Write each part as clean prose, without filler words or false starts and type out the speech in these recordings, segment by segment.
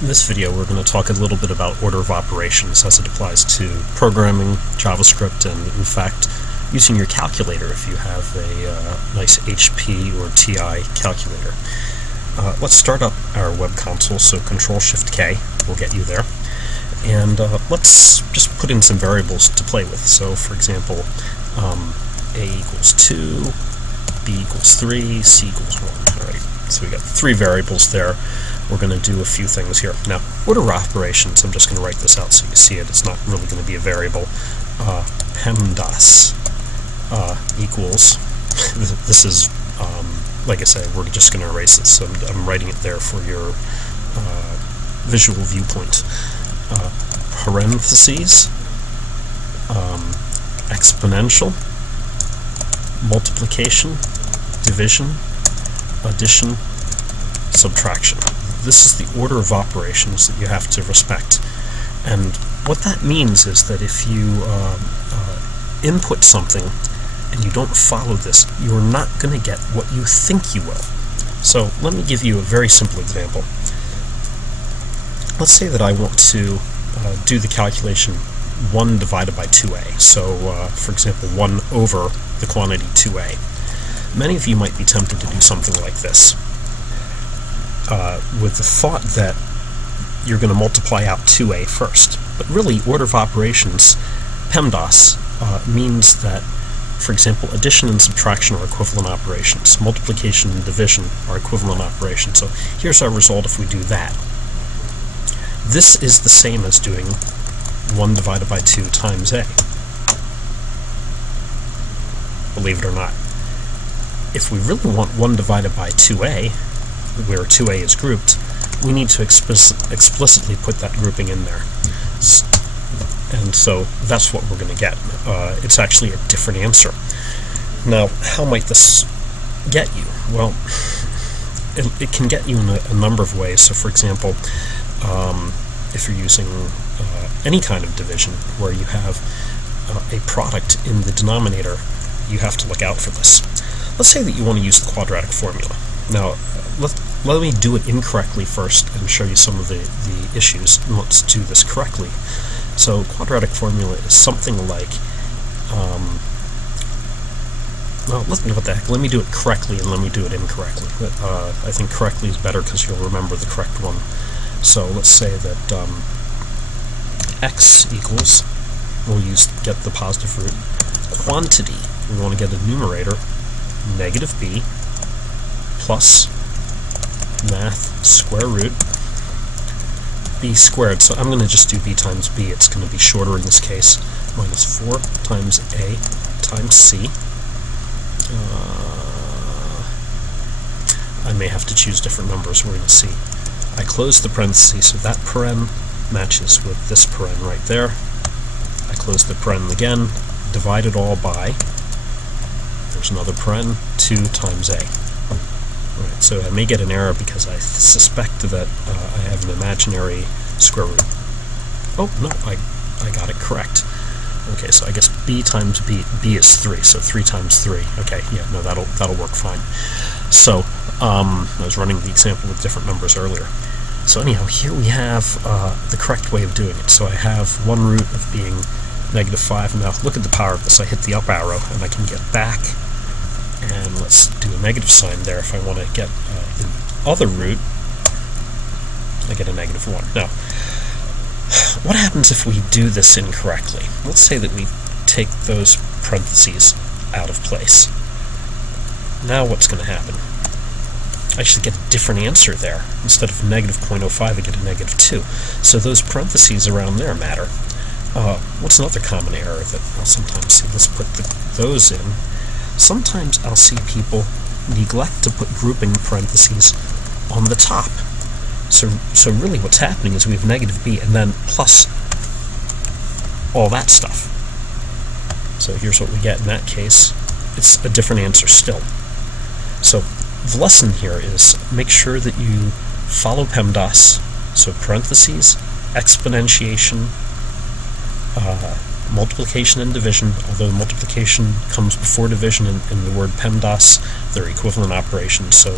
In this video we're going to talk a little bit about order of operations as it applies to programming, JavaScript, and in fact using your calculator if you have a nice HP or TI calculator. Let's start up our web console, so Control-Shift-K will get you there. And let's just put in some variables to play with. So for example, A equals 2, B equals 3, C equals 1. Alright, so we got 3 variables there. We're going to do a few things here. Now, order of operations, I'm just going to write this out so you see it. It's not really going to be a variable. PEMDAS equals, this is, like I said, we're just going to erase this. So I'm writing it there for your visual viewpoint. Parentheses, exponential, multiplication, division, addition, subtraction. This is the order of operations that you have to respect. And what that means is that if you input something and you don't follow this, you're not going to get what you think you will. So let me give you a very simple example. Let's say that I want to do the calculation 1 divided by 2a. So, for example, 1 over the quantity 2a. Many of you might be tempted to do something like this, with the thought that you're going to multiply out 2a first. But really, order of operations, PEMDAS, means that, for example, addition and subtraction are equivalent operations. Multiplication and division are equivalent operations. So here's our result if we do that. This is the same as doing 1 divided by 2 times a. Believe it or not. If we really want 1 divided by 2a, where 2a is grouped, we need to explicitly put that grouping in there. And so that's what we're going to get. It's actually a different answer. Now, how might this get you? Well, it can get you in a number of ways. So, for example, if you're using any kind of division where you have a product in the denominator, you have to look out for this. Let's say that you want to use the quadratic formula. Now, let me do it incorrectly first and show you some of the issues. And let's do this correctly. So, quadratic formula is something like, well, what the heck, let me do it correctly and let me do it incorrectly. I think correctly is better because you'll remember the correct one. So let's say that x equals, we'll get the positive root, quantity, we want to get a numerator, negative b, plus math square root, b squared. So I'm going to just do b times b, it's going to be shorter in this case, minus 4 times a times c. I may have to choose different numbers, we're going to see. I close the parentheses, so that paren matches with this paren right there. I close the paren again, divide it all by, there's another paren, 2 times a. Right, so I may get an error because I suspect that I have an imaginary square root. Oh, no, I got it correct. Okay, so I guess b times b is 3, so 3 times 3. Okay, yeah, no, that'll work fine. So, I was running the example with different numbers earlier. So anyhow, here we have the correct way of doing it. So I have one root of being negative 5. Now look at the power of this. I hit the up arrow and I can get back, and let's do a negative sign there. If I want to get the other root, I get a negative 1. Now, what happens if we do this incorrectly? Let's say that we take those parentheses out of place. Now what's going to happen? I should get a different answer there. Instead of negative 0.05, I get a negative 2. So those parentheses around there matter. What's another common error that I'll sometimes see? Let's put those in. Sometimes I'll see people neglect to put grouping parentheses on the top. So really what's happening is we have negative b and then plus all that stuff. So here's what we get in that case. It's a different answer still. So the lesson here is make sure that you follow PEMDAS, so parentheses, exponentiation, multiplication and division, although multiplication comes before division in the word PEMDAS, they're equivalent operations, so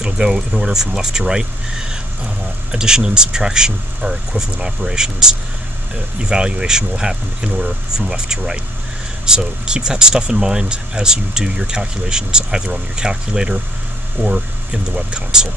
it'll go in order from left to right. addition and subtraction are equivalent operations. Evaluation will happen in order from left to right. So keep that stuff in mind as you do your calculations either on your calculator or in the web console.